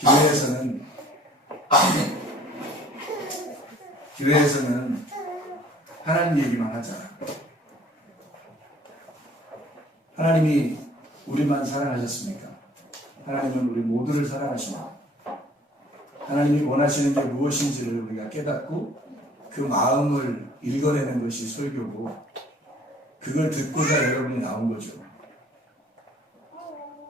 교회에서는 하나님 얘기만 하잖아. 하나님이 우리만 사랑하셨습니까? 하나님은 우리 모두를 사랑하십니다. 하나님이 원하시는 게 무엇인지를 우리가 깨닫고 그 마음을 읽어내는 것이 설교고, 그걸 듣고자 여러분이 나온 거죠.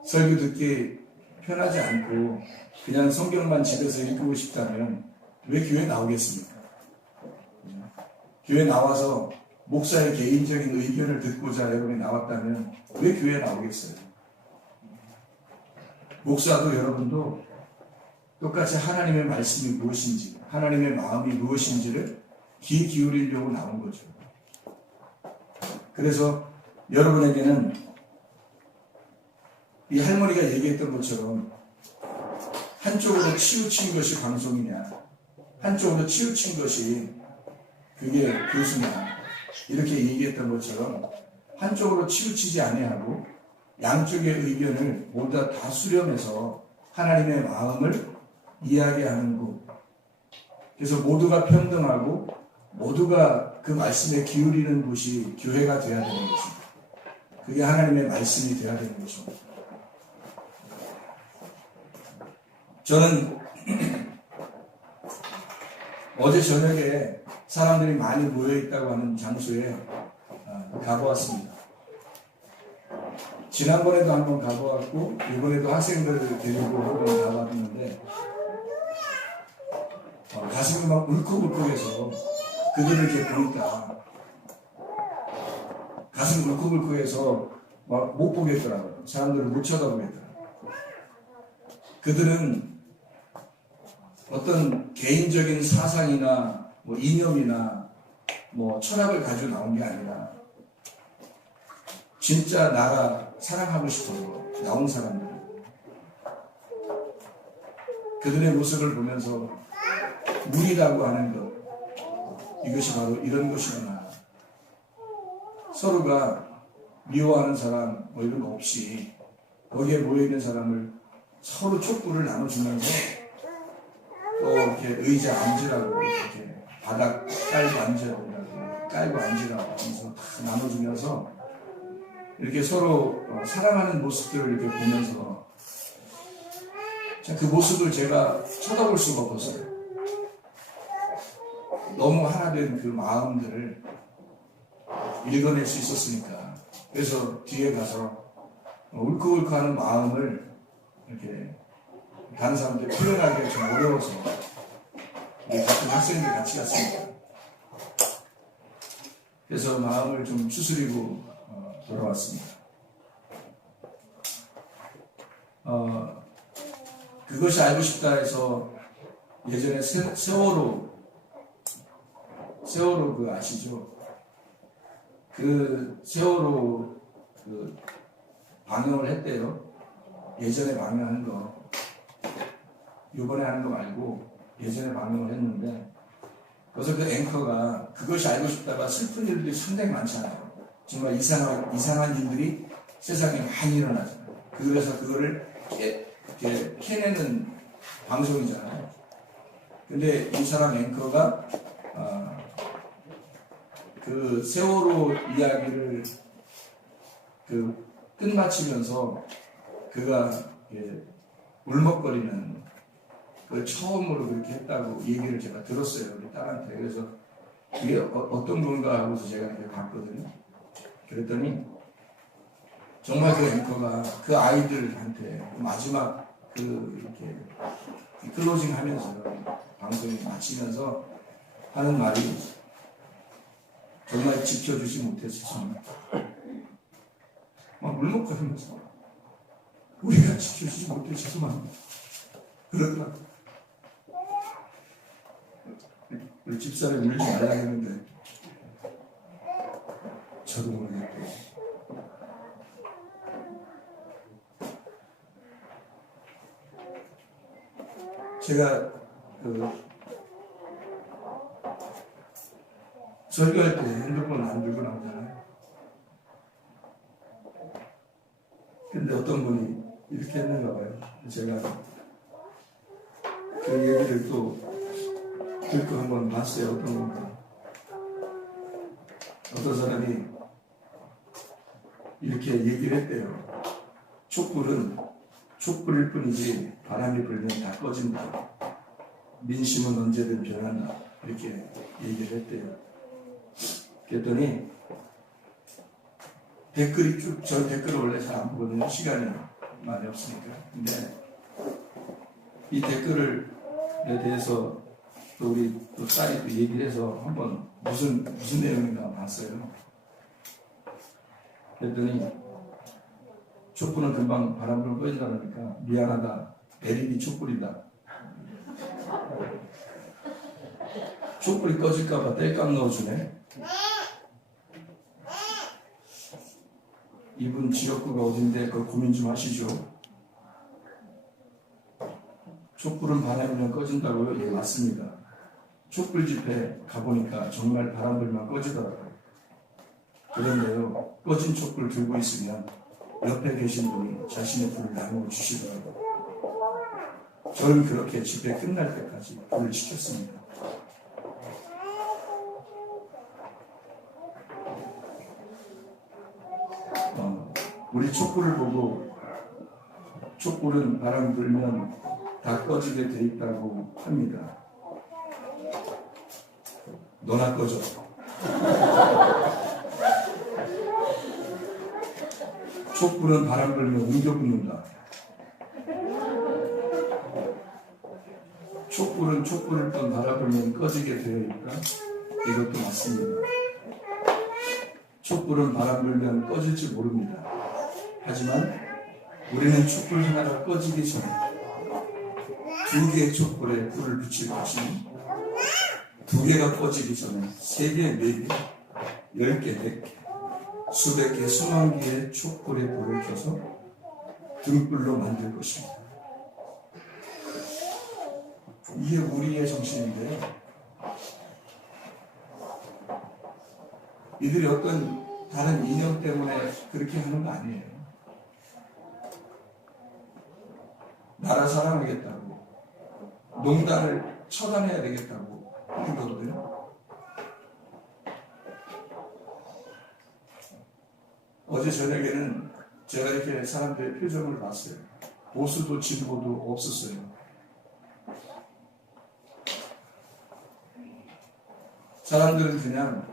설교 듣기 편하지 않고 그냥 성경만 집에서 읽고 싶다면 왜 교회 나오겠습니까? 교회 나와서 목사의 개인적인 의견을 듣고자 여러분이 나왔다면 왜 교회에 나오겠어요? 목사도 여러분도 똑같이 하나님의 말씀이 무엇인지, 하나님의 마음이 무엇인지를 귀 기울이려고 나온 거죠. 그래서 여러분에게는 이 할머니가 얘기했던 것처럼 한쪽으로 치우친 것이 방송이냐, 한쪽으로 치우친 것이 그게 교수냐, 이렇게 얘기했던 것처럼 한쪽으로 치우치지 아니하고 양쪽의 의견을 모두 다 수렴해서 하나님의 마음을 이야기하는 곳. 그래서 모두가 평등하고 모두가 그 말씀에 기울이는 곳이 교회가 되어야 되는 것입니다. 그게 하나님의 말씀이 되어야 되는 것입니다. 저는 어제 저녁에 사람들이 많이 모여있다고 하는 장소에 가보았습니다. 지난번에도 한번 가보았고 이번에도 학생들을 데리고 한번 가봤는데 가슴이 막 울컥울컥해서 그들을 이렇게 보니까 가슴 울컥울컥해서 막 못 보겠더라고요. 사람들을 못 쳐다보겠더라고요. 그들은 어떤 개인적인 사상이나 뭐 이념이나 뭐 철학을 가지고 나온 게 아니라 진짜 나가 사랑하고 싶어서 나온 사람들. 그들의 모습을 보면서 무리라고 하는 것, 이것이 바로 이런 것이구나. 서로가 미워하는 사람 뭐 이런 거 없이 거기에 모여있는 사람을 서로 촛불을 나눠주면서 또 이렇게 의자 앉으라고 이렇게 바닥 깔고 앉으라고 하면서 다 나눠주면서 이렇게 서로 사랑하는 모습들을 이렇게 보면서 그 모습을 제가 쳐다볼 수가 없어요. 너무 하나 된 그 마음들을 읽어낼 수 있었으니까. 그래서 뒤에 가서 울컥울컥하는 마음을 이렇게 다른 사람들이 표현하기가 좀 어려워서 우리 같은 학생들 같이 갔습니다. 그래서 마음을 좀 추스리고 돌아왔습니다. 그것이 알고 싶다 해서 예전에 세월호 그 아시죠? 그 세월호 그 방영을 했대요. 예전에 방영한 거, 이번에 하는 거 말고 예전에 방영을 했는데, 그래서 그 앵커가 그것이 알고 싶다가 슬픈 일들이 상당히 많잖아요. 정말 이상한 일들이 세상에 많이 일어나잖아요. 그래서 그거를 캐내는 방송이잖아요. 근데 이 사람 앵커가 그 세월호 이야기를 그 끝마치면서 그가 울먹거리는 그걸 처음으로 그렇게 했다고 얘기를 제가 들었어요. 우리 딸한테. 그래서 이게 어떤 건가 하고서 제가 이렇게 봤거든요. 그랬더니 정말 그 앵커가 그 아이들한테 마지막 그 이렇게 클로징 하면서 방송을 마치면서 하는 말이 정말 지켜주지 못해서 막 울먹거리면서 우리가 지켜주지 못해 죄송합니다. 그러더라고요. 우리 집사람이 울지 말라 했는데 저도 모르겠고 제가 설교할 때 핸드폰을 안 들고 나오잖아요. 근데 어떤 분이 이렇게 했는가 봐요. 제가 그 얘기를 또 듣고 한번 봤어요. 어떤 건가. 어떤 사람이 이렇게 얘기를 했대요. 촛불일 뿐이지 바람이 불면 다 꺼진다. 민심은 언제든 변한다. 이렇게 얘기를 했대요. 그랬더니 댓글이 쭉, 저 댓글을 원래 잘 안 보거든요. 시간이 많이 없으니까. 근데 이 댓글에 대해서 또 우리 또 딸이 또 얘기를 해서 한번 무슨 내용인가 봤어요. 그랬더니 촛불은 금방 바람 불고 꺼진다 그러니까 미안하다. 에릭이 촛불이다. 촛불이 꺼질까봐 땔감 넣어주네. 이분 지역구가 어딘데 그걸 고민 좀 하시죠. 촛불은 바람이면 꺼진다고요? 예, 맞습니다. 촛불 집회 가보니까 정말 바람 불면 꺼지더라고요. 그런데요, 꺼진 촛불 들고 있으면 옆에 계신 분이 자신의 불을 나누어 주시더라고요. 저는 그렇게 집회 끝날 때까지 불을 지켰습니다. 우리 촛불을 보고 촛불은 바람 불면 다 꺼지게 돼 있다고 합니다. 너나 꺼져. 촛불은 바람 불면 옮겨 붙는다. 촛불은 촛불을 뿐 바람 불면 꺼지게 되어 있다. 이것도 맞습니다. 촛불은 바람 불면 꺼질지 모릅니다. 하지만 우리는 촛불 하나가 꺼지기 전에 두 개의 촛불에 불을 붙일 것이니 두 개가 꺼지기 전에 세 개, 네 개, 10개, 100개, 수백 개, 수만 개의 촛불에 불을 켜서 등불로 만들 것입니다. 이게 우리의 정신인데요. 이들이 어떤 다른 이념 때문에 그렇게 하는 거 아니에요. 나라 사랑하겠다고, 농단을 처단해야 되겠다고 하는 거거든요. 어제 저녁에는 제가 이렇게 사람들의 표정을 봤어요. 보수도 진보도 없었어요. 사람들은 그냥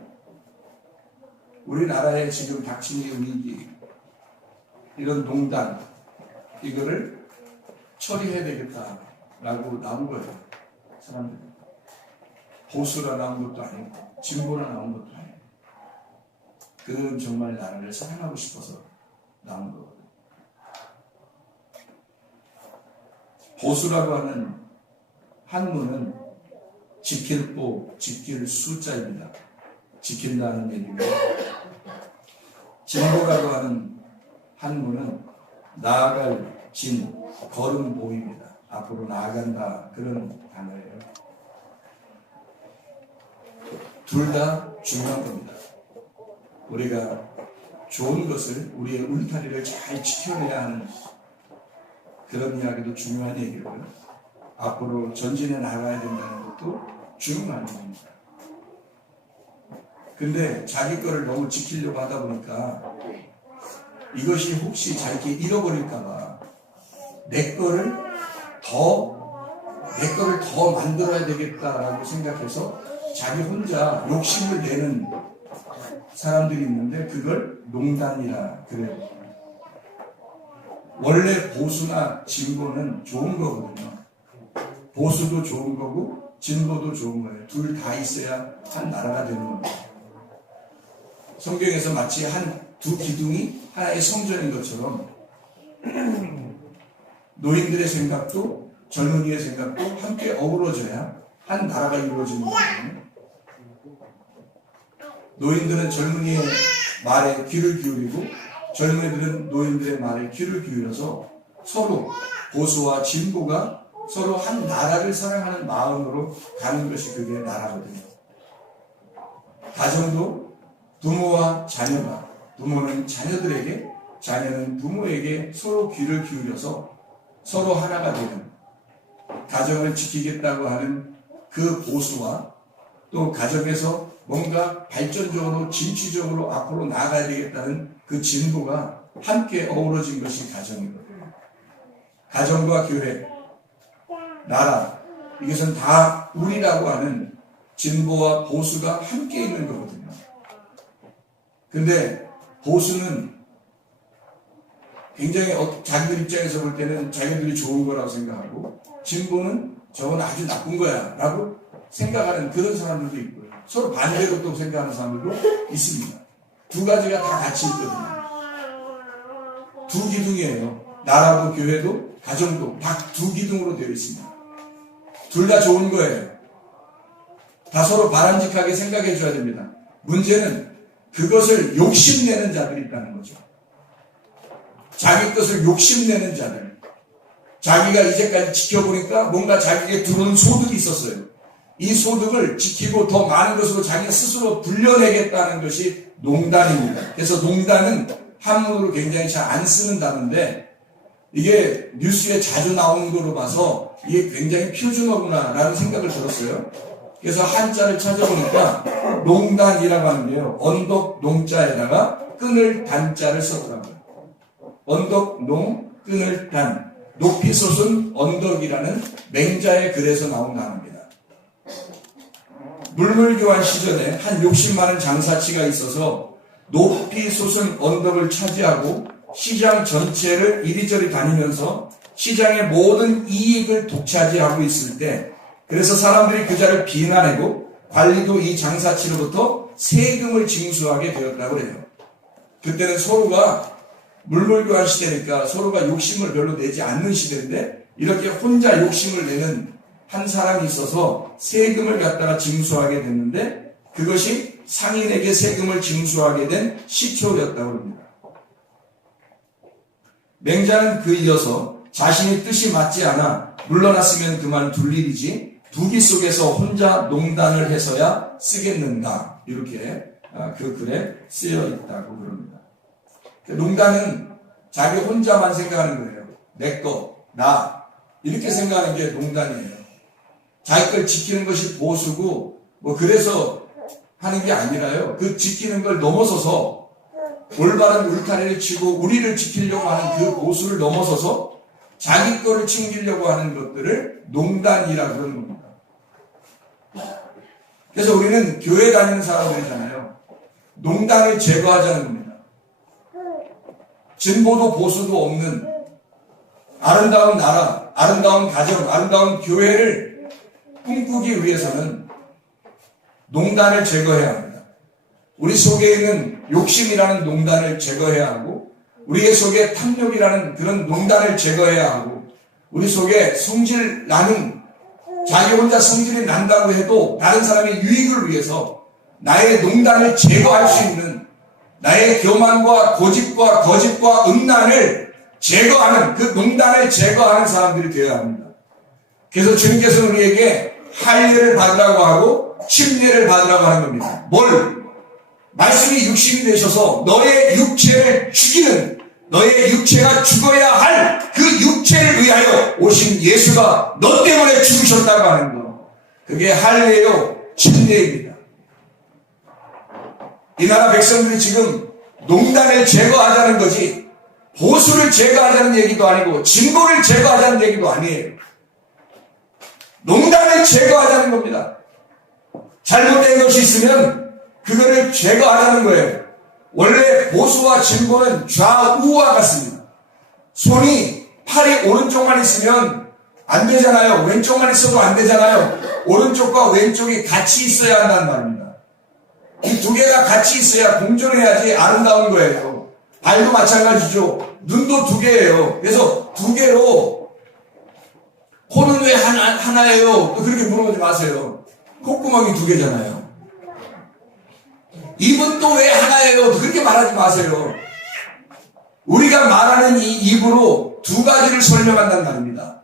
우리나라에 지금 닥친 이 위기, 이런 농단, 이거를 처리해야 되겠다라고 나온 거예요. 사람들이. 보수라 나온 것도 아니고 진보라 나온 것도 아니고 그는 정말 나라를 사랑하고 싶어서 나온 거거든요. 보수라고 하는 한문은 지킬 보, 지킬 수자입니다. 지킨다는 얘기고, 진보라고 하는 한문은 나아갈 진, 걸음 보입니다. 앞으로 나아간다, 그런 단어예요. 둘 다 중요한 겁니다. 우리가 좋은 것을, 우리의 울타리를 잘 지켜내야 하는 그런 이야기도 중요한 얘기고요. 앞으로 전진해 나가야 된다는 것도 중요한 겁니다. 근데 자기 거를 너무 지키려고 하다 보니까 이것이 혹시 자기 잃어버릴까봐 내 거를 더 만들어야 되겠다라고 생각해서 자기 혼자 욕심을 내는 사람들이 있는데 그걸 농단이라 그래요. 원래 보수나 진보는 좋은 거거든요. 보수도 좋은 거고 진보도 좋은 거예요. 둘 다 있어야 한 나라가 되는 겁니다. 성경에서 마치 두 기둥이 하나의 성전인 것처럼 노인들의 생각도 젊은이의 생각도 함께 어우러져야 한 나라가 이루어지는 거거든요. 노인들은 젊은이의 말에 귀를 기울이고 젊은이들은 노인들의 말에 귀를 기울여서 서로 보수와 진보가 서로 한 나라를 사랑하는 마음으로 가는 것이 그게 나라거든요. 가정도 부모와 자녀가, 부모는 자녀들에게, 자녀는 부모에게 서로 귀를 기울여서 서로 하나가 되는, 가정을 지키겠다고 하는 그 보수와 또 가정에서 뭔가 발전적으로 진취적으로 앞으로 나아가야 되겠다는 그 진보가 함께 어우러진 것이 가정이거든요. 가정과 교회, 나라, 이것은 다 우리라고 하는 진보와 보수가 함께 있는 거거든요. 근데 보수는 굉장히 자기들 입장에서 볼 때는 자기들이 좋은 거라고 생각하고, 진보는 저건 아주 나쁜 거야 라고 생각하는 그런 사람들도 있고요. 서로 반대로 또 생각하는 사람들도 있습니다. 두 가지가 다 같이 있거든요. 두 기둥이에요. 나라도 교회도 가정도 다 두 기둥으로 되어 있습니다. 둘 다 좋은 거예요. 다 서로 바람직하게 생각해 줘야 됩니다. 문제는 그것을 욕심내는 자들이 있다는 거죠. 자기 것을 욕심내는 자들. 자기가 이제까지 지켜보니까 뭔가 자기에게 들어오는 소득이 있었어요. 이 소득을 지키고 더 많은 것으로 자기 스스로 불려내겠다는 것이 농단입니다. 그래서 농단은 한문으로 굉장히 잘 안 쓰는 단어인데, 이게 뉴스에 자주 나오는 거로 봐서 이게 굉장히 표준어구나 라는 생각을 들었어요. 그래서 한자를 찾아보니까 농단이라고 하는 게요, 언덕 농자에다가 끈을 단자를 썼더라고요. 언덕 농 끈을 단, 높이 솟은 언덕이라는 맹자의 글에서 나온 단어입니다. 물물교환 시절에 한 욕심 많은 장사치가 있어서 높이 솟은 언덕을 차지하고 시장 전체를 이리저리 다니면서 시장의 모든 이익을 독차지하고 있을 때, 그래서 사람들이 그 자를 비난하고 관리도 이 장사치로부터 세금을 징수하게 되었다고 해요. 그때는 서로가 물물교환 시대니까 서로가 욕심을 별로 내지 않는 시대인데, 이렇게 혼자 욕심을 내는 한 사람이 있어서 세금을 갖다가 징수하게 됐는데, 그것이 상인에게 세금을 징수하게 된 시초였다고 합니다. 맹자는 그 이어서 자신이 뜻이 맞지 않아 물러났으면 그만 둘 일이지 두기 속에서 혼자 농단을 해서야 쓰겠는가, 이렇게 그 글에 쓰여 있다고 그럽니다. 농단은 자기 혼자만 생각하는 거예요. 내 거, 나, 이렇게 생각하는 게 농단이에요. 자기 걸 지키는 것이 보수고 뭐 그래서 하는 게 아니라요, 그 지키는 걸 넘어서서 올바른 울타리를 치고 우리를 지키려고 하는 그 보수를 넘어서서 자기 거를 챙기려고 하는 것들을 농단이라고 그러는 겁니다. 그래서 우리는 교회 다니는 사람들이잖아요. 농단을 제거하자는 겁니다. 진보도 보수도 없는 아름다운 나라, 아름다운 가정, 아름다운 교회를 꿈꾸기 위해서는 농단을 제거해야 합니다. 우리 속에 있는 욕심이라는 농단을 제거해야 하고, 우리 속에 탐욕이라는 그런 농단을 제거해야 하고, 우리 속에 성질 나는, 자기 혼자 성질이 난다고 해도 다른 사람의 유익을 위해서 나의 농단을 제거할 수 있는, 나의 교만과 고집과 거짓과 음란을 제거하는, 그 농단을 제거하는 사람들이 되어야 합니다. 그래서 주님께서는 우리에게 할례를 받으라고 하고 침례를 받으라고 하는 겁니다. 뭘? 말씀이 육신이 되셔서 너의 육체를 죽이는, 너의 육체가 죽어야 할 그 육체를 위하여 오신 예수가 너 때문에 죽으셨다고 하는 거. 그게 할례요, 침례입니다. 이 나라 백성들이 지금 농단을 제거하자는 거지, 보수를 제거하자는 얘기도 아니고 진보를 제거하자는 얘기도 아니에요. 농단을 제거하자는 겁니다. 잘못된 것이 있으면 그거를 제거하자는 거예요. 원래 보수와 진보는 좌우와 같습니다. 손이, 팔이 오른쪽만 있으면 안 되잖아요. 왼쪽만 있어도 안 되잖아요. 오른쪽과 왼쪽이 같이 있어야 한다는 말입니다. 이 두 개가 같이 있어야 공존해야지 아름다운 거예요. 발도 마찬가지죠. 눈도 두 개예요. 그래서 두 개로, 코는 왜 하나예요? 또 그렇게 물어보지 마세요. 콧구멍이 두 개잖아요. 입은 또 왜 하나예요? 그렇게 말하지 마세요. 우리가 말하는 이 입으로 두 가지를 설명한다는 말입니다.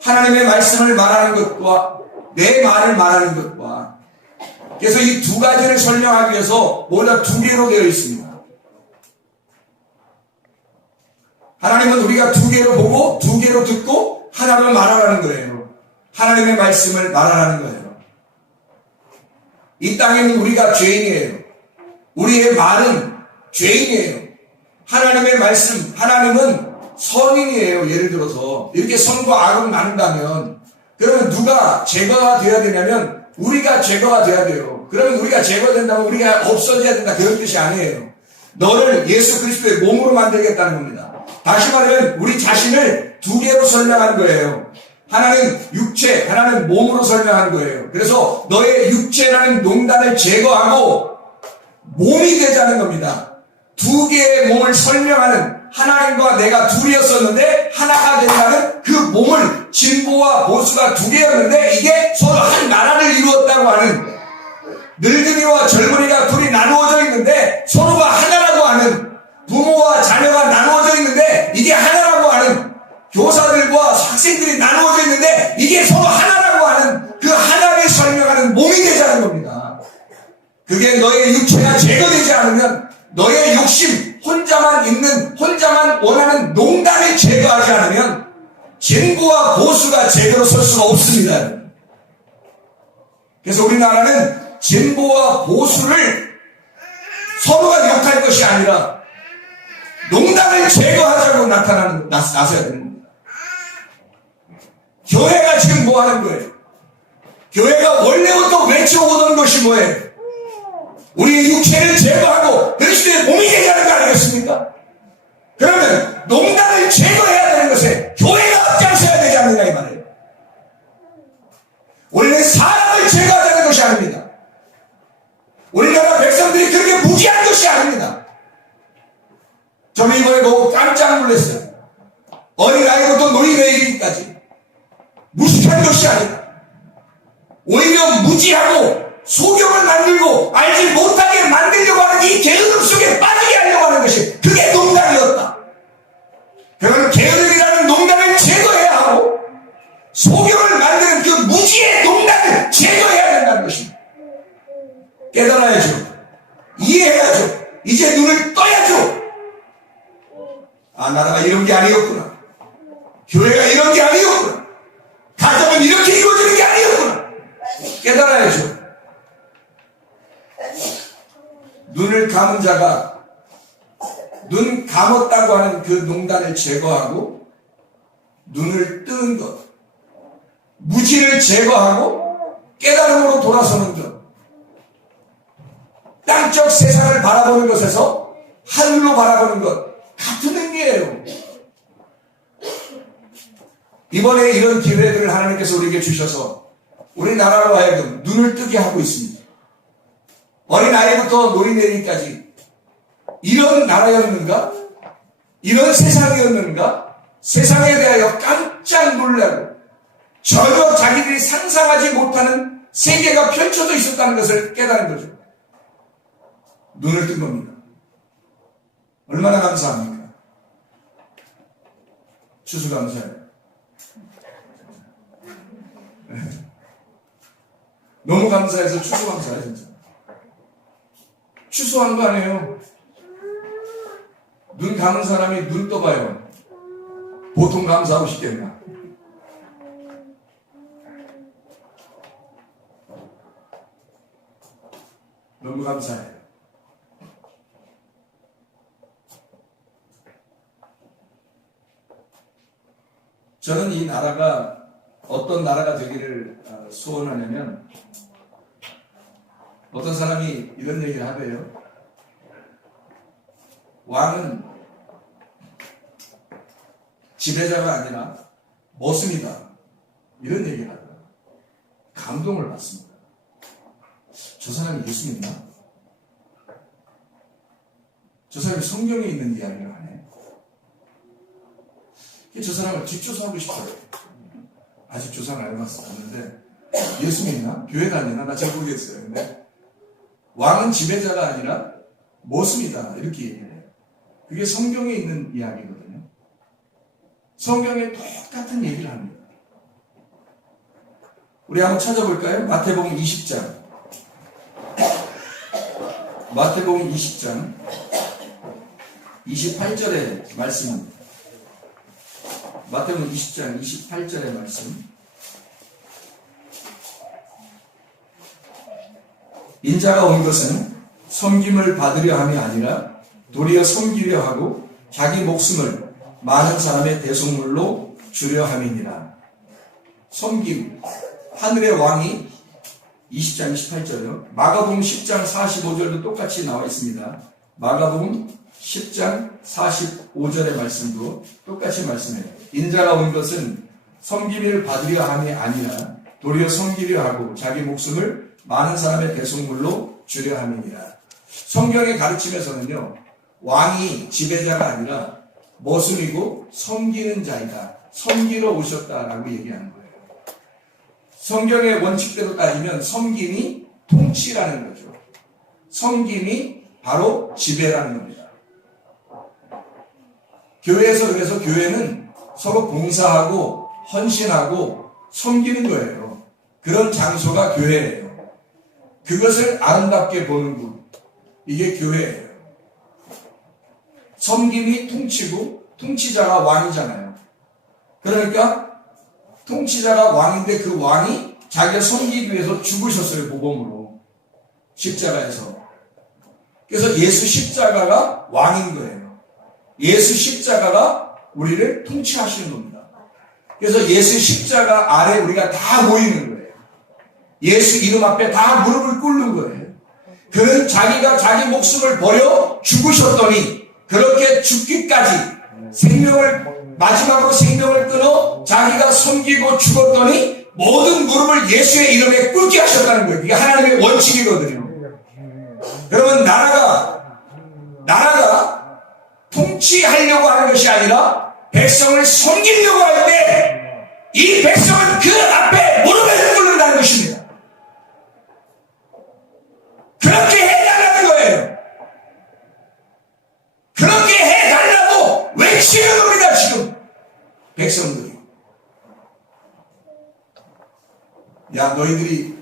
하나님의 말씀을 말하는 것과 내 말을 말하는 것과. 그래서 이 두 가지를 설명하기 위해서 모두 두 개로 되어 있습니다. 하나님은 우리가 두 개로 보고 두 개로 듣고 하나로 말하라는 거예요. 하나님의 말씀을 말하라는 거예요. 이 땅에는 우리가 죄인이에요. 우리의 말은 죄인이에요. 하나님의 말씀, 하나님은 선인이에요. 예를 들어서 이렇게 선과 악을 나눈다면 그러면 누가 제거가 되어야 되냐면 우리가 제거가 돼야 돼요. 그러면 우리가 제거된다면 우리가 없어져야 된다, 그런 뜻이 아니에요. 너를 예수 그리스도의 몸으로 만들겠다는 겁니다. 다시 말하면 우리 자신을 두 개로 설명한 거예요. 하나는 육체, 하나는 몸으로 설명한 거예요. 그래서 너의 육체라는 농단을 제거하고 몸이 되자는 겁니다. 두 개의 몸을 설명하는, 하나님과 내가 둘이었었는데 하나가 된다는 그 몸을, 진보와 보수가 두 개였는데 이게 서로 한 나라를 이루었다고 하는, 늙은이와 젊은이가 둘이 나누어져 있는데 서로가 하나라고 하는, 부모와 자녀가 나누어져 있는데 이게 하나라고 하는, 교사들과 학생들이 나누어져 있는데 이게 서로 하나라고 하는 그 하나를 설명하는 몸이 되자는 겁니다. 그게 너의 육체가 제거되지 않으면, 너의 욕심, 혼자만 원하는 농단을 제거하지 않으면 진보와 보수가 제대로 설 수가 없습니다. 그래서 우리나라는 진보와 보수를 서로가 욕할 것이 아니라 농단을 제거하자고 나서야 됩니다. 교회가 지금 뭐 하는 거예요? 교회가 원래부터 외쳐오던 것이 뭐예요? 우리의 육체를 제거하고 그리스도의 몸이 되자는 거 아니겠습니까? 그러면 농단을 제거해야 되는 것에 교회가 앞장서야 되지 않느냐 이 말이에요. 우리는 사람을 제거하자는 것이 아닙니다. 우리나라 백성들이 그렇게 무지한 것이 아닙니다. 저는 이번에 너무 깜짝 놀랐어요. 어린아이부터 노인에 이르기까지 무식한 것이 아니다. 오히려 무지하고 소경을 만들고 알지 못하게 만들려고 하는 이 게으름 속에 빠지게 하려고 하는 것이, 그게 농단이었다. 그러면 게으름이라는 농단을 제거해야 하고 소경을 만드는 그 무지의 농단을 제거해야 된다는 것입니다. 깨달아야죠. 이해해야죠. 이제 눈을 떠야죠. 아, 나라가 이런 게 아니었구나. 교회가 이런 게 아니었구나. 가정은 이렇게 이루어지는 게 아니었구나. 깨달아야죠. 눈을 감은 자가 눈 감았다고 하는 그 농단을 제거하고 눈을 뜬 것, 무지를 제거하고 깨달음으로 돌아서는 것, 땅적 세상을 바라보는 것에서 하늘로 바라보는 것, 같은 의미예요. 이번에 이런 기회들을 하나님께서 우리에게 주셔서 우리나라로 하여금 눈을 뜨게 하고 있습니다. 어린아이부터 노인네리까지 이런 나라였는가? 이런 세상이었는가? 세상에 대하여 깜짝 놀라고 전혀 자기들이 상상하지 못하는 세계가 펼쳐져 있었다는 것을 깨달은 거죠. 눈을 뜬 겁니다. 얼마나 감사합니까? 추수감사해요. 너무 감사해서 추수감사해요, 진짜. 추수한 거 아니에요. 눈 감은 사람이 눈 떠봐요. 보통 감사하고 싶겠나? 너무 감사해요. 저는 이 나라가 어떤 나라가 되기를 소원하냐면, 어떤 사람이 이런 얘기를 하대요. 왕은 지배자가 아니라 머슴이다, 이런 얘기를 하더라고요. 감동을 받습니다. 저 사람이 예수 믿나? 저 사람이 성경에 있는 이야기를 하네. 저 사람을 뒷조사하고 싶어요. 아직 조사는 안 해봤는데 예수 믿나? 교회 다니나? 나 잘 모르겠어요. 근데 왕은 지배자가 아니라 머슴이다, 이렇게 얘기해요. 그게 성경에 있는 이야기거든요. 성경에 똑같은 얘기를 합니다. 우리 한번 찾아볼까요? 마태복음 20장. 마태복음 20장 28절의 말씀입니다. 마태복음 20장 28절의 말씀. 인자가 온 것은 섬김을 받으려 함이 아니라 도리어 섬기려 하고 자기 목숨을 많은 사람의 대속물로 주려 함이니라. 섬김. 하늘의 왕이 20장 28절이요. 마가복음 10장 45절도 똑같이 나와 있습니다. 마가복음 10장 45절의 말씀도 똑같이 말씀해요. 인자가 온 것은 섬김을 받으려 함이 아니라 도리어 섬기려 하고 자기 목숨을 많은 사람의 대속물로 주려 함이니라. 성경의 가르침에서는요, 왕이 지배자가 아니라 머슴이고 섬기는 자이다. 섬기러 오셨다라고 얘기하는 거예요. 성경의 원칙대로 따지면 섬김이 통치라는 거죠. 섬김이 바로 지배라는 겁니다. 교회에서 그래서 교회는 서로 봉사하고 헌신하고 섬기는 거예요. 그런 장소가 교회예요. 그것을 아름답게 보는 분, 이게 교회예요. 섬김이 통치고 통치자가 왕이잖아요. 그러니까 통치자가 왕인데 그 왕이 자기가 섬기기 위해서 죽으셨어요. 모범으로 십자가에서. 그래서 예수 십자가가 왕인 거예요. 예수 십자가가 우리를 통치하시는 겁니다. 그래서 예수 십자가 아래 우리가 다 모이는 거예요. 예수 이름 앞에 다 무릎을 꿇는 거예요. 그는 자기가 자기 목숨을 버려 죽으셨더니 그렇게 죽기까지 마지막으로 생명을 끊어 자기가 섬기고 죽었더니 모든 무릎을 예수의 이름에 꿇게 하셨다는 거예요. 이게 하나님의 원칙이거든요. 그러면 나라가 통치하려고 하는 것이 아니라 백성을 섬기려고 할 때 이 백성은 그 앞에 무릎을 꿇는다는 것입니다. 그렇게 해달라는 거예요. 그렇게 해달라고 외치는 겁니다. 지금 백성들이. 야, 너희들이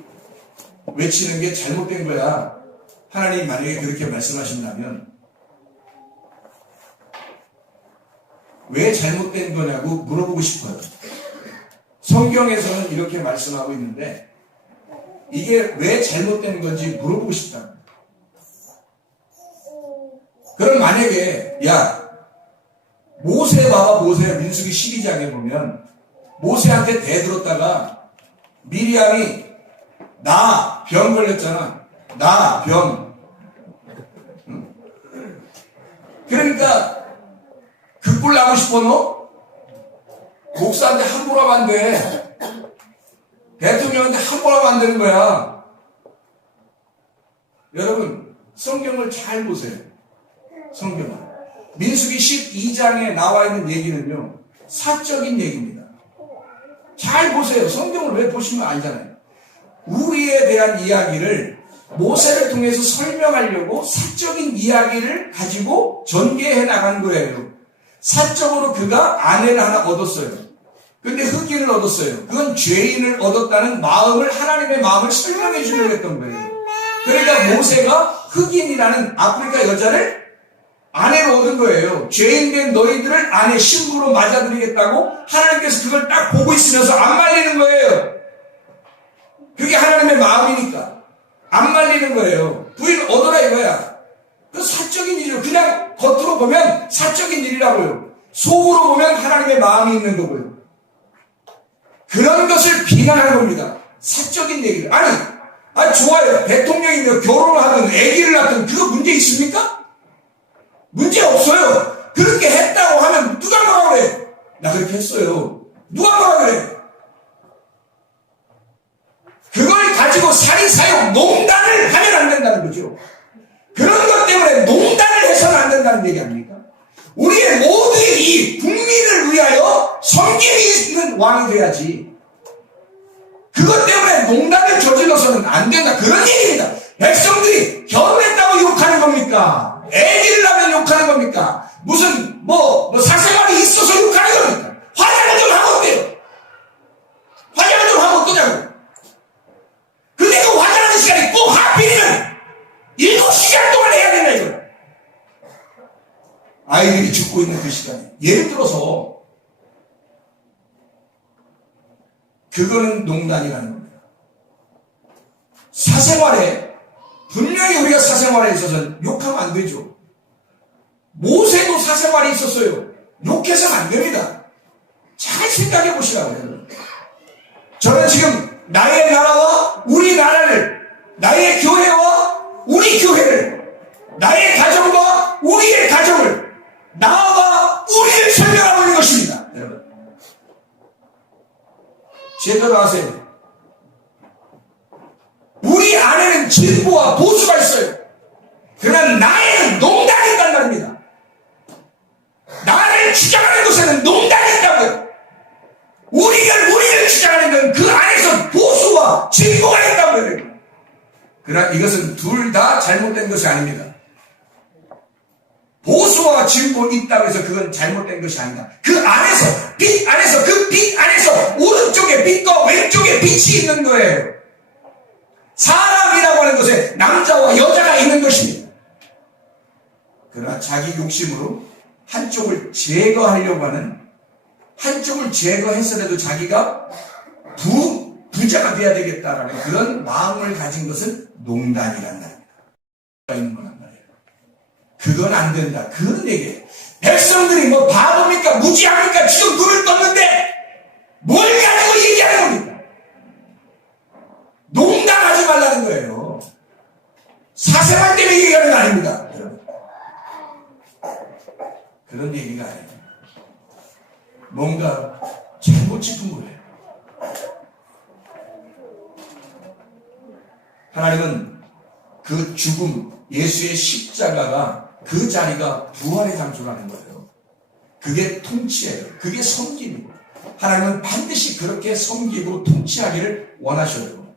외치는 게 잘못된 거야. 하나님이 만약에 그렇게 말씀하신다면 왜 잘못된 거냐고 물어보고 싶어요. 성경에서는 이렇게 말씀하고 있는데 이게 왜 잘못된 건지 물어보고 싶다. 그럼 만약에 야, 모세 봐봐. 모세 민수기 12장에 보면 모세한테 대들었다가 미리암이 나 병 걸렸잖아. 나 병. 응? 그러니까 극불 나고 싶어 너? 목사한테 함부로 하면 안 돼. 대통령한테 함부로 하면 안 되는 거야. 여러분 성경을 잘 보세요. 성경을. 민수기 12장에 나와 있는 얘기는요, 사적인 얘기입니다. 잘 보세요. 성경을 왜 보시면 알잖아요. 우리에 대한 이야기를 모세를 통해서 설명하려고 사적인 이야기를 가지고 전개해 나간 거예요. 사적으로 그가 아내를 하나 얻었어요. 근데 흑인을 얻었어요. 그건 죄인을 얻었다는 마음을, 하나님의 마음을 설명해 주려고 했던 거예요. 그러니까 모세가 흑인이라는 아프리카 여자를 아내로 얻은 거예요. 죄인된 너희들을 아내 신부로 맞아들이겠다고 하나님께서 그걸 딱 보고 있으면서 안 말리는 거예요. 그게 하나님의 마음이니까 안 말리는 거예요. 부인 얻어라 이거야. 그 사적인 일이죠. 그냥 겉으로 보면 사적인 일이라고요. 속으로 보면 하나님의 마음이 있는 거고요. 그런 것을 비난하는 겁니다. 사적인 얘기를. 아니 좋아요. 대통령이 결혼을 하든 아기를 낳든 그거 문제 있습니까? 문제 없어요. 그렇게 했다고 하면 누가 뭐라 그래? 나 그렇게 했어요. 누가 뭐라 그래? 그걸 가지고 사리사욕, 농단을 하면 안 된다는 거죠. 그런 것 때문에 농단을 해서는 안 된다는 얘기 아닙니까? 우리의 모두의 이 국민을 위하여 섬김이 있는 왕이 돼야지. 그것 때문에 농단을 저질러서는 안 된다. 그런 얘기입니다. 백성들이 결혼했다고 욕하는 겁니까? 애기를 낳으면 욕하는 겁니까? 무슨 사생활이 있어서 욕하는 겁니까? 화장을 좀 하고 어때요? 화장을 좀 하고 어떠냐고? 근데 그 화장하는 시간이 꼭 하필이면 7시간 동안 해야 된다 이거야. 아이들이 죽고 있는 그 시간에. 예를 들어서 그거는 농단이라는 겁니다. 사생활에 분명히 우리가 사생활에 있어서 욕하면 안 되죠. 모세도 사생활이 있었어요. 욕해서는 안 됩니다. 잘 생각해 보시라고요. 저는 지금 나의 나라와 우리 나라를, 나의 교회와 우리 교회를, 나의 가정과 우리의 가정을, 나와 우리를 설명하고 있는 것입니다. 여러분, 제대로 아세요. 우리 안에는 진보와 보수가 있어요. 그러나 나에는 농단이 있단 말입니다. 나를 주장하는 곳에는 농단이 있다고요. 우리를 주장하는 건 그 안에서 보수와 진보가 있다고요. 그러나 이것은 둘 다 잘못된 것이 아닙니다. 보수와 진보 있다고 해서 그건 잘못된 것이 아니다. 그 안에서, 빛 안에서, 그 빛 안에서 오른쪽에 빛과 왼쪽에 빛이 있는 거예요. 사람이라고 하는 것에 남자와 여자가 있는 것입니다. 그러나 자기 욕심으로 한쪽을 제거하려고 하는, 한쪽을 제거했어라도 자기가 부자가 돼야 되겠다라는 그런 마음을 가진 것은 농단이란 말입니다. 있는 거란 말이에요. 그건 안 된다. 그런 얘기예요. 백성들이 뭐 바보입니까? 무지합니까? 지금 눈을 떴는데 뭘 가지고 얘기하는 겁니까? 농담하지 말라는 거예요. 사생활 때문에 얘기하는 거 아닙니다. 그런 얘기가 아니에요. 뭔가 잘못 짚은 거예요. 하나님은 그 죽음, 예수의 십자가가 그 자리가 부활의 장소라는 거예요. 그게 통치예요. 그게 섬김이고, 하나님은 반드시 그렇게 섬기고 통치하기를 원하셔요.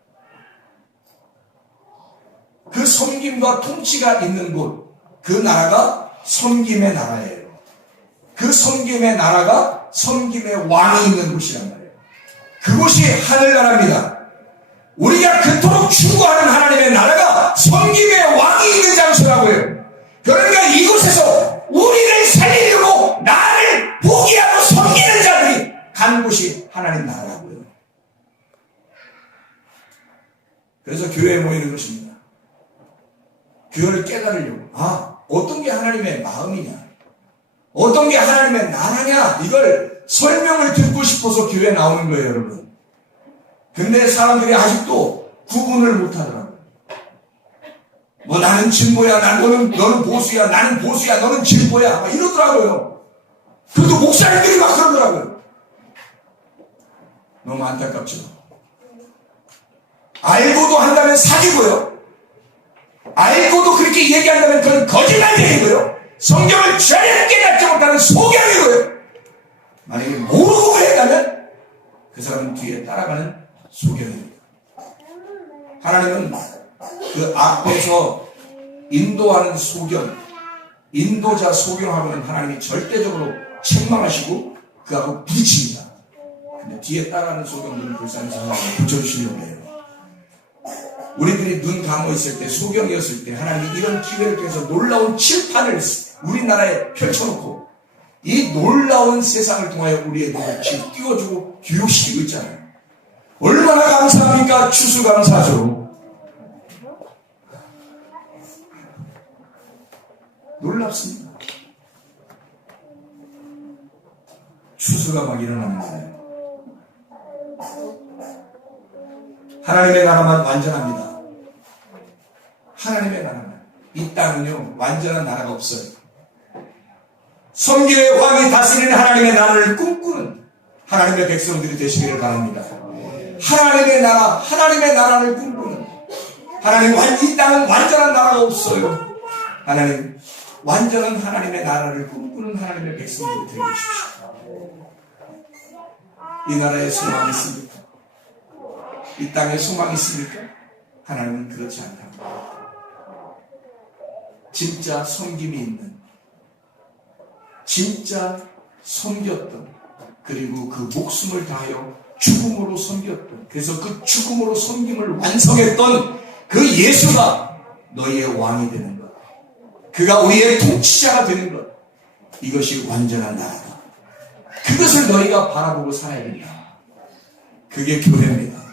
그 섬김과 통치가 있는 곳, 그 나라가 섬김의 나라예요. 그 섬김의 나라가 섬김의 왕이 있는 곳이란 말이에요. 그곳이 하늘나라입니다. 우리가 그토록 추구하는 하나님의 나라가 섬김의 왕이 있는 장소라고요. 그러니까 이곳에서 우리를 살리려고 나를 포기하고 섬기는 자들이 간 곳이 하나님 나라라고요. 그래서 교회에 모이는 것입니다. 교회를 깨달으려고, 어떤 게 하나님의 마음이냐, 어떤 게 하나님의 나라냐, 이걸 설명을 듣고 싶어서 교회에 나오는 거예요, 여러분. 근데 사람들이 아직도 구분을 못하더라고요. 뭐 나는 진보야, 너는 보수야, 나는 보수야, 너는 진보야, 막 이러더라고요. 그래도 목사님들이 막 그러더라고요. 너무 안타깝죠. 알고도 한다면 사기고요. 알고도 그렇게 얘기한다면 그건 거짓말 얘기고요. 성경을 전혀 깨닫지 못하는 소경이고요. 만약에 모르고 했다면 그 사람은 뒤에 따라가는 소경입니다. 하나님은 그 앞에서 인도하는 소경, 인도자 소경하고는 하나님이 절대적으로 책망하시고 그하고 부딪힙니다. 근데 뒤에 따라가는 소경들은 불쌍해서 하나님이 붙여주시려고 해요. 우리들이 눈 감아 있을 때, 소경이었을 때 하나님이 이런 기회를 통해서 놀라운 칠판을 우리나라에 펼쳐놓고 이 놀라운 세상을 통하여 우리의 눈을 띄워주고 교육시키고 있잖아요. 얼마나 감사합니까? 추수감사죠. 놀랍습니다. 추수가 막 일어나는 거예요. 하나님의 나라만 완전합니다. 하나님의 나라만. 이 땅은요, 완전한 나라가 없어요. 섬김의 왕이 다스리는 하나님의 나라를 꿈꾸는 하나님의 백성들이 되시기를 바랍니다. 하나님의 나라, 하나님의 나라를 꿈꾸는 하나님, 이 땅은 완전한 나라가 없어요. 하나님, 완전한 하나님의 나라를 꿈꾸는 하나님의 백성들이 되게 해주십시오. 이 나라에 소망이 있습니까? 이 땅에 소망이 있습니까? 하나님은 그렇지 않답니다. 진짜 섬김이 있는, 진짜 섬겼던, 그리고 그 목숨을 다하여 죽음으로 섬겼던, 그래서 그 죽음으로 섬김을 완성했던 그 예수가 너희의 왕이 되는 것, 그가 우리의 통치자가 되는 것, 이것이 완전한 나라다. 그것을 너희가 바라보고 살아야 된다. 그게 교회입니다.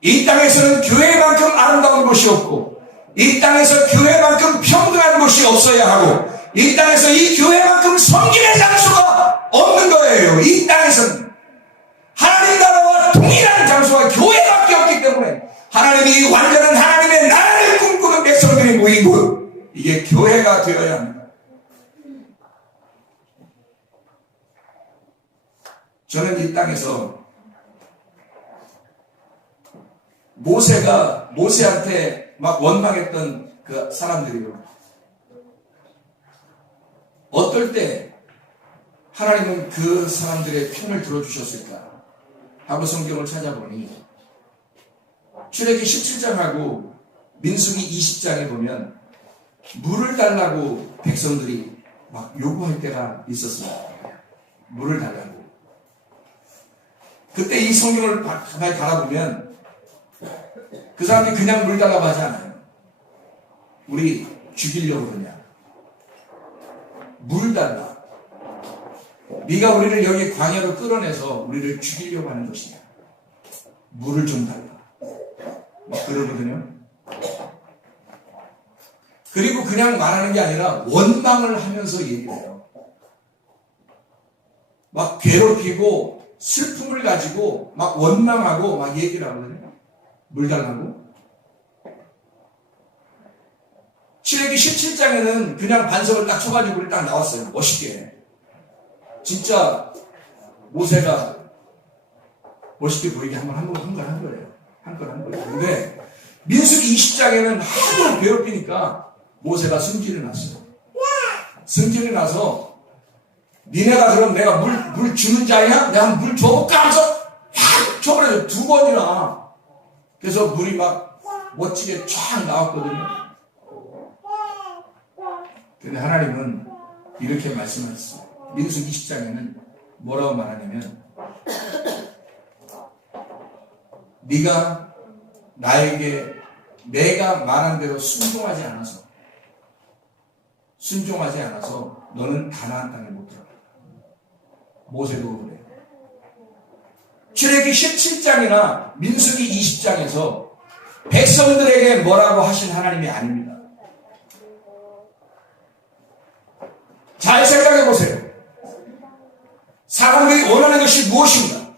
이 땅에서는 교회만큼 아름다운 곳이 없고, 이 땅에서 교회만큼 평등한 곳이 없어야 하고 이 땅에서 이 교회만큼 섬김의 장소가 없는 거예요. 이 땅에서는 하나님 나라와 동일한 장소가 교회밖에 없기 때문에 하나님이 완전한 하나님의 나라를 꿈꾸는 백성들이 모인 곳, 이게 교회가 되어야 합니다. 저는 이 땅에서 모세한테 막 원망했던 그 사람들이요, 어떨 때 하나님은 그 사람들의 편을 들어주셨을까 하고 성경을 찾아보니 출애기 17장하고 민수기 20장에 보면 물을 달라고 백성들이 막 요구할 때가 있었어요. 물을 달라고. 그때 이 성경을 가만히 바라보면 그 사람들이 그냥 물 달라고 하지 않아요. 우리 죽이려고 그러냐, 물 달라, 네가 우리를 여기 광야로 끌어내서 우리를 죽이려고 하는 것이냐, 물을 좀 달라, 막 그러거든요. 그리고 그냥 말하는 게 아니라 원망을 하면서 얘기해요. 막 괴롭히고 슬픔을 가지고 막 원망하고 막 얘기를 하거든요. 물 달라고. 출애기 17장에는 그냥 반석을 딱 쳐가지고 딱 나왔어요. 멋있게. 진짜 모세가 멋있게 보이게 한 걸 한 거예요. 한 걸 한 거예요. 근데 민수기 20장에는 하도 괴롭히니까 모세가 승질이 났어요. 승질이 나서 니네가 그럼 내가 물 주는 자냐? 내가 물 줘볼까? 하면서 확 줘버려요. 2번이나. 그래서 물이 막 멋지게 쫙 나왔거든요. 근데 하나님은 이렇게 말씀하셨어요. 민수기 20장에는 뭐라고 말하냐면, 네가 나에게 내가 말한 대로 순종하지 않아서 너는 가나안 땅에 못 들어가. 모세도 그래요. 출애기 17장이나 민수기 20장에서 백성들에게 뭐라고 하신 하나님이 아닙니다. 잘 생각해 보세요. 사람들이 원하는 것이 무엇인가?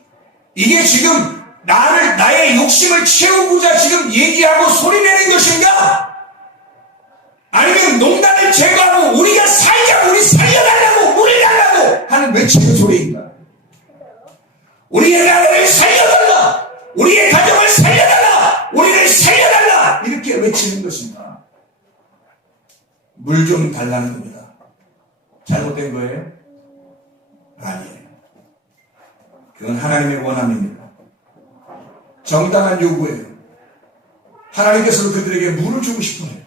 이게 지금 나의 욕심을 채우고자 지금 얘기하고 소리내는 것인가? 아니면 농단을 제거하고 우리가 살자고, 우리 살려달라고, 물을 달라고 하는 외치는 소리인가? 우리의 나라를 살려달라, 우리의 가정을 살려달라, 우리를 살려달라, 이렇게 외치는 것인가? 물 좀 달라는 겁니다. 잘못된 거예요? 아니에요. 그건 하나님의 원함입니다. 정당한 요구예요. 하나님께서도 그들에게 물을 주고 싶어요.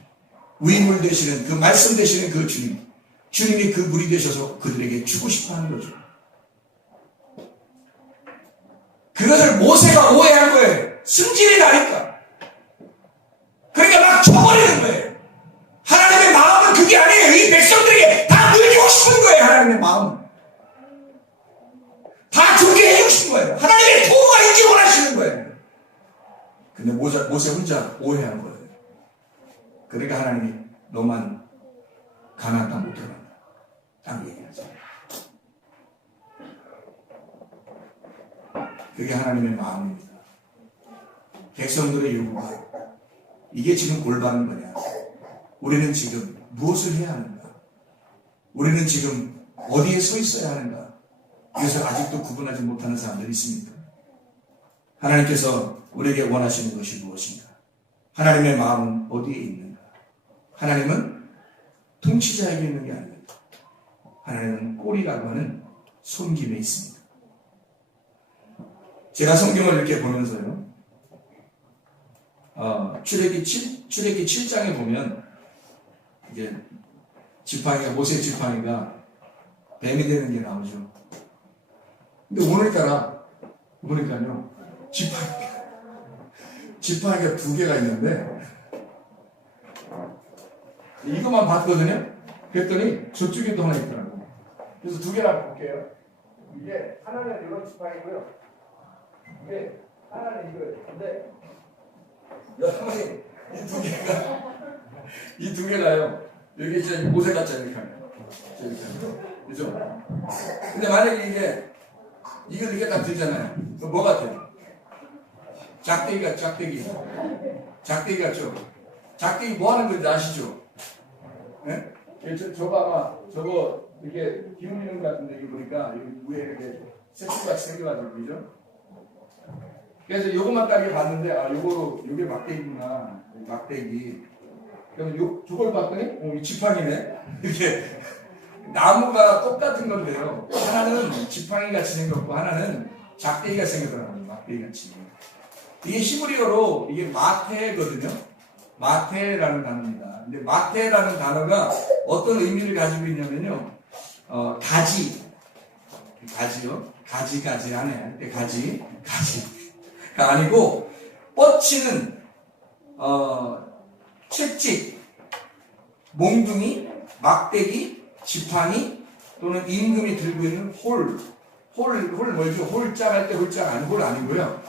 위물 되시는, 그 말씀 되시는 그 주님이 그 물이 되셔서 그들에게 주고 싶어 하는 거죠. 그것을 모세가 오해한 거예요. 승질이 나니까. 그러니까 막 쳐버리는 거예요. 하나님의 마음은 그게 아니에요. 이 백성들에게 다 물 주고 싶은 거예요. 하나님의 마음은 다 주게 해주고 싶은 거예요. 하나님의 부모가 있기 원하시는 거예요. 근데 모세 혼자 오해한 거예요. 그러니까 하나님이 너만 가나안 땅 못 들어간다, 딱 얘기하죠. 그게 하나님의 마음입니다. 백성들의 요구가 이게 지금 올바른 거냐? 우리는 지금 무엇을 해야 하는가? 우리는 지금 어디에 서 있어야 하는가? 이것을 아직도 구분하지 못하는 사람들이 있습니다. 하나님께서 우리에게 원하시는 것이 무엇인가? 하나님의 마음은 어디에 있는가? 하나님은 통치자에게 있는 게 아닙니다. 하나님은 꼴이라고 하는 손김에 있습니다. 제가 성경을 이렇게 보면서요, 출애기 7장에 보면 이제 모세 지팡이가 뱀이 되는 게 나오죠. 근데 보니까요, 지팡이가 2개가 있는데, 이것만 봤거든요. 그랬더니 저쪽에도 하나 있더라고요. 그래서 2개나 볼게요. 이게 하나는 이런 지팡이고요. 이게 하나는 이거예요. 근데 여러분이 이 2개가 이 두 개가요. 여기 이제 모세 같자 이렇게 하면. 이렇게 하면. 그죠? 근데 만약에 이걸 이렇게 딱 들잖아요. 그럼 뭐 같아요? 작대기 같죠, 작대기. 작대기 같죠? 작대기 뭐 하는 건지 아시죠? 예? 저거 이렇게 기울이는 것 같은데, 여기 보니까 여기 위에 이렇게 세트같이 생겨가지고, 그죠? 그래서 요것만 딱 이렇게 봤는데, 요게 막대기구나. 막대기. 그럼 저걸 봤더니, 이 지팡이네? 이렇게. 나무가 똑같은 건데요. 하나는 지팡이 같이 생겼고, 하나는 작대기가 생겼더라고요. 막대기 같이. 이게 히브리어로, 이게 마테거든요. 마테라는 단어입니다. 근데 마테라는 단어가 어떤 의미를 가지고 있냐면요. 가지요. 가지 하네. 가지가 아니고, 뻗치는, 채찍, 몽둥이, 막대기, 지팡이, 또는 임금이 들고 있는 홀 뭐죠? 홀짝 할 때 홀 아니고요.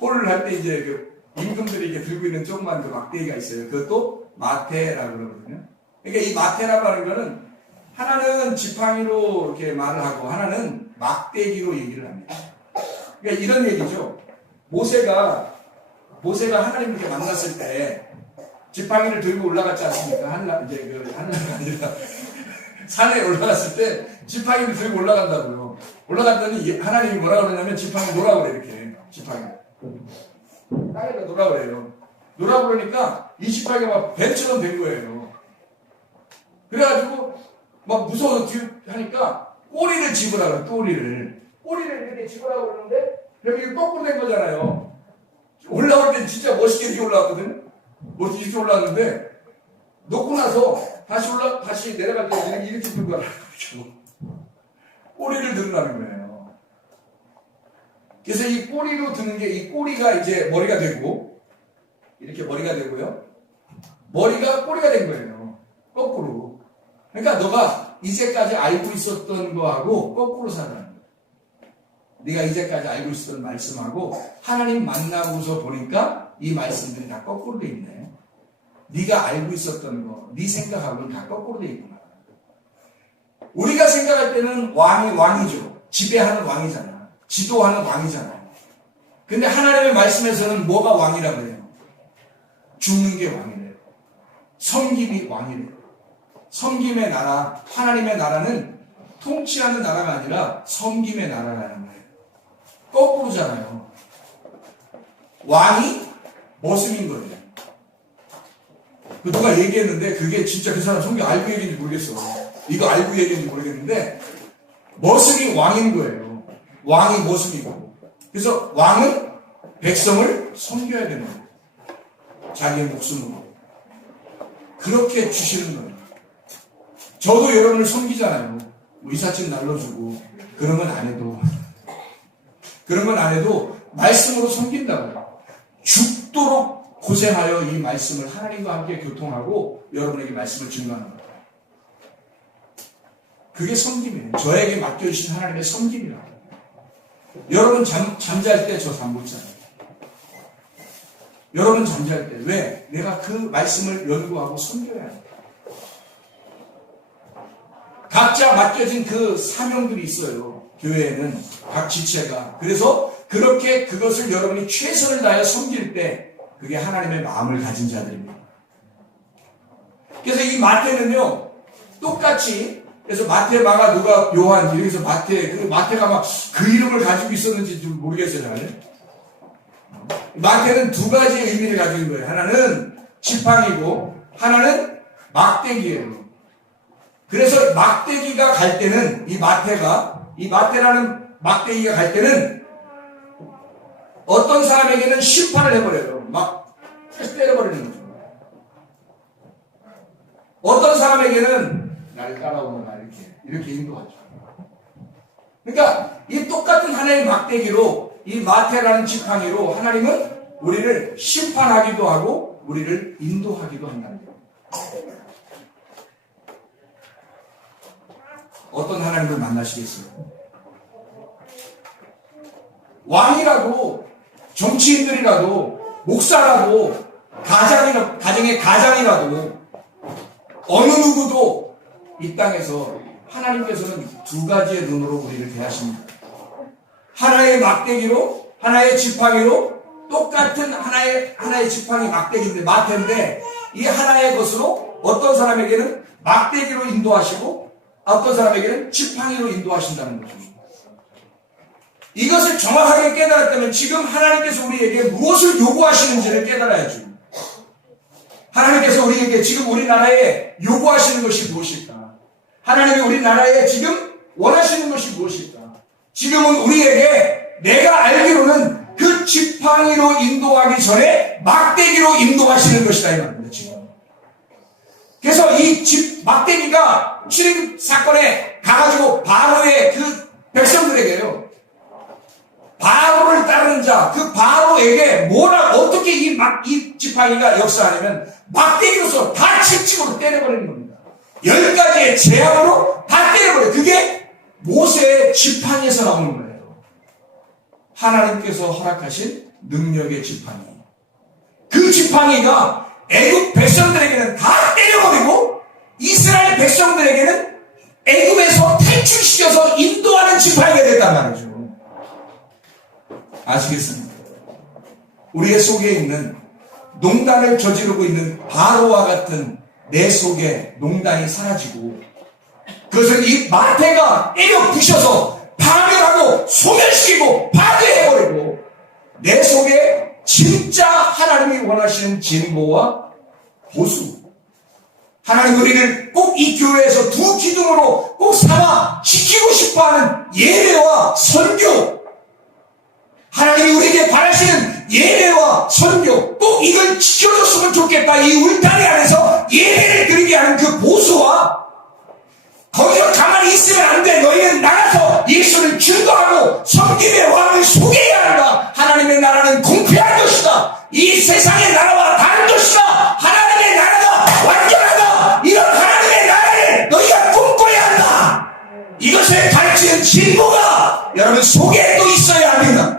홀을 할 때 이제 임금들이 이렇게 들고 있는 조그만 그 막대기가 있어요. 그것도 마테라고 그러거든요. 그러니까 이 마테라고 하는 거는 하나는 지팡이로 이렇게 말을 하고 하나는 막대기로 얘기를 합니다. 그러니까 이런 얘기죠. 모세가 하나님을 이렇게 만났을 때 지팡이를 들고 올라갔지 않습니까? 하늘나라가 아니라 산에 올라갔을 때 지팡이를 들고 올라간다고요. 올라갔더니 하나님이 뭐라 그러냐면 지팡이 놓으라고 그래, 이렇게. 지팡이. 땅에다 놓으라고 그래요. 놓으라고 그러니까 이 지팡이가 막 뱀처럼 된 거예요. 그래가지고 막 무서워서 뒤로 하니까 꼬리를 집으라고, 꼬리를 이렇게 집으라고 그러는데 여기 거꾸로 된 거잖아요. 올라올 땐 진짜 멋있게 이렇게 올라왔거든요. 멋있게 이렇게 올라왔는데 놓고 나서 다시 내려갈 때 이렇게 들고 가라고 꼬리를 들으라는 거예요. 그래서 이 꼬리로 드는 게, 이 꼬리가 이제 머리가 되고, 이렇게 머리가 되고요. 머리가 꼬리가 된 거예요. 거꾸로. 그러니까 너가 이제까지 알고 있었던 거하고 거꾸로 살아가는 거야. 네가 이제까지 알고 있었던 말씀하고 하나님 만나고서 보니까 이 말씀들이 다 거꾸로 돼 있네. 네가 알고 있었던 거, 네 생각하고는 다 거꾸로 돼 있구나. 우리가 생각할 때는 왕이죠. 지배하는 왕이잖아. 지도하는 왕이잖아요. 근데 하나님의 말씀에서는 뭐가 왕이라고 해요? 죽는 게 왕이래요. 섬김이 왕이래요. 섬김의 나라, 하나님의 나라는 통치하는 나라가 아니라 섬김의 나라라는 거예요. 거꾸로잖아요. 왕이 머슴인 거예요. 누가 얘기했는데 그게 진짜 그 사람 성경 알고 얘기인지 모르겠어. 이거 알고 얘기인지 모르겠는데 머슴이 왕인 거예요. 왕이 머슴이고. 그래서 왕은 백성을 섬겨야 되는 거예요. 자기의 목숨으로. 그렇게 주시는 거예요. 저도 여러분을 섬기잖아요. 뭐 이삿짐 날려주고 그런 건 안 해도 말씀으로 섬긴다고요. 죽도록 고생하여 이 말씀을 하나님과 함께 교통하고 여러분에게 말씀을 증거하는 거예요. 그게 섬김이에요. 저에게 맡겨주신 하나님의 섬김이라고. 여러분 잠잘 때 저 잠 못 자요. 여러분 잠잘 때 왜? 내가 그 말씀을 연구하고 섬겨야 해요. 각자 맡겨진 그 사명들이 있어요. 교회에는 각 지체가. 그래서 그렇게 그것을 여러분이 최선을 다해 섬길 때 그게 하나님의 마음을 가진 자들입니다. 그래서 이 마태는요 똑같이, 그래서 마태, 마가, 누가, 요한, 여기서 마태가 막 그 이름을 가지고 있었는지 좀 모르겠어요. 잘. 마태는 두 가지의 의미를 가지고 있는 거예요. 하나는 지팡이고 하나는 막대기예요. 그래서 막대기가 갈 때는 이 마태라는 막대기가 갈 때는 어떤 사람에게는 심판을 해버려요. 막 때려버리는 거죠. 어떤 사람에게는 나를 따라오는 나 이렇게 인도하죠. 그러니까 이 똑같은 하나의 막대기로, 이 마태라는 지팡이로 하나님은 우리를 심판하기도 하고 우리를 인도하기도 한다는 거예요. 어떤 하나님을 만나시겠어요? 왕이라도, 정치인들이라도, 목사라도 가정의 가장이라도 어느 누구도 이 땅에서 하나님께서는 두 가지의 눈으로 우리를 대하십니다. 하나의 막대기로, 하나의 지팡이로, 똑같은 하나의 지팡이 막대기인데, 마태인데, 이 하나의 것으로 어떤 사람에게는 막대기로 인도하시고, 어떤 사람에게는 지팡이로 인도하신다는 거죠. 이것을 정확하게 깨달았다면 지금 하나님께서 우리에게 무엇을 요구하시는지를 깨달아야죠. 하나님께서 우리에게 지금 우리나라에 요구하시는 것이 무엇일까? 하나님이 우리나라에 지금 원하시는 것이 무엇일까? 지금은 우리에게 내가 알기로는 그 지팡이로 인도하기 전에 막대기로 인도하시는 것이다 이 말입니다. 지금. 그래서 이 막대기가 출애굽 사건에 가가지고 바로의 그 백성들에게요. 바로를 따르는 자, 그 바로에게 어떻게 이 지팡이가 역사하냐면 막대기로서 다 채찍으로 때려버리는 겁니다. 10가지의 제압으로 다 때려버려요. 그게 모세의 지팡이에서 나오는 거예요. 하나님께서 허락하신 능력의 지팡이. 그 지팡이가 애굽 백성들에게는 다 때려버리고 이스라엘 백성들에게는 애굽에서 탈출시켜서 인도하는 지팡이가 됐단 말이죠. 아시겠습니까? 우리의 속에 있는 농단을 저지르고 있는 바로와 같은 내 속에 농단이 사라지고 그것을 이 마태가 때려 부셔서 파멸하고 소멸시키고 파괴해버리고 내 속에 진짜 하나님이 원하시는 진보와 보수, 하나님 우리를 꼭 이 교회에서 두 기둥으로 꼭 삼아 지키고 싶어하는 예배와 선교, 하나님이 우리에게 바라시는 예배와 선교, 꼭 이걸 지켜줬으면 좋겠다. 이 울타리 안에서 예배를 드리게 하는 그 보수와 거기서 가만히 있으면 안 돼. 너희는 나가서 예수를 증거하고 섬김의 왕을 소개해야 한다. 하나님의 나라는 공평한 것이다. 이 세상의 나라와 다른 것이다. 하나님의 나라가 완전하다. 이런 하나님의 나라를 너희가 꿈꿔야 한다. 이것을 가르치는 진보가 여러분 속에 또 있어야 합니다.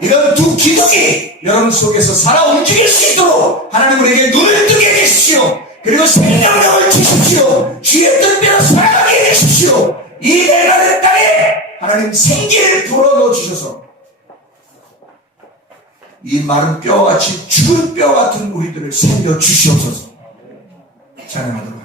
이런 두 기둥이 여러분 속에서 살아 움직일 수 있도록 하나님 우리에게 눈을 뜨게 해주십시오. 그리고 생명력을 주십시오. 주의 뜻대로 살아가게 해주십시오. 이 메마른 땅에 하나님 생기를 불어넣어 주셔서 이 마른 뼈같이 죽은 뼈 같은 우리들을 살려 주시옵소서. 찬양하도록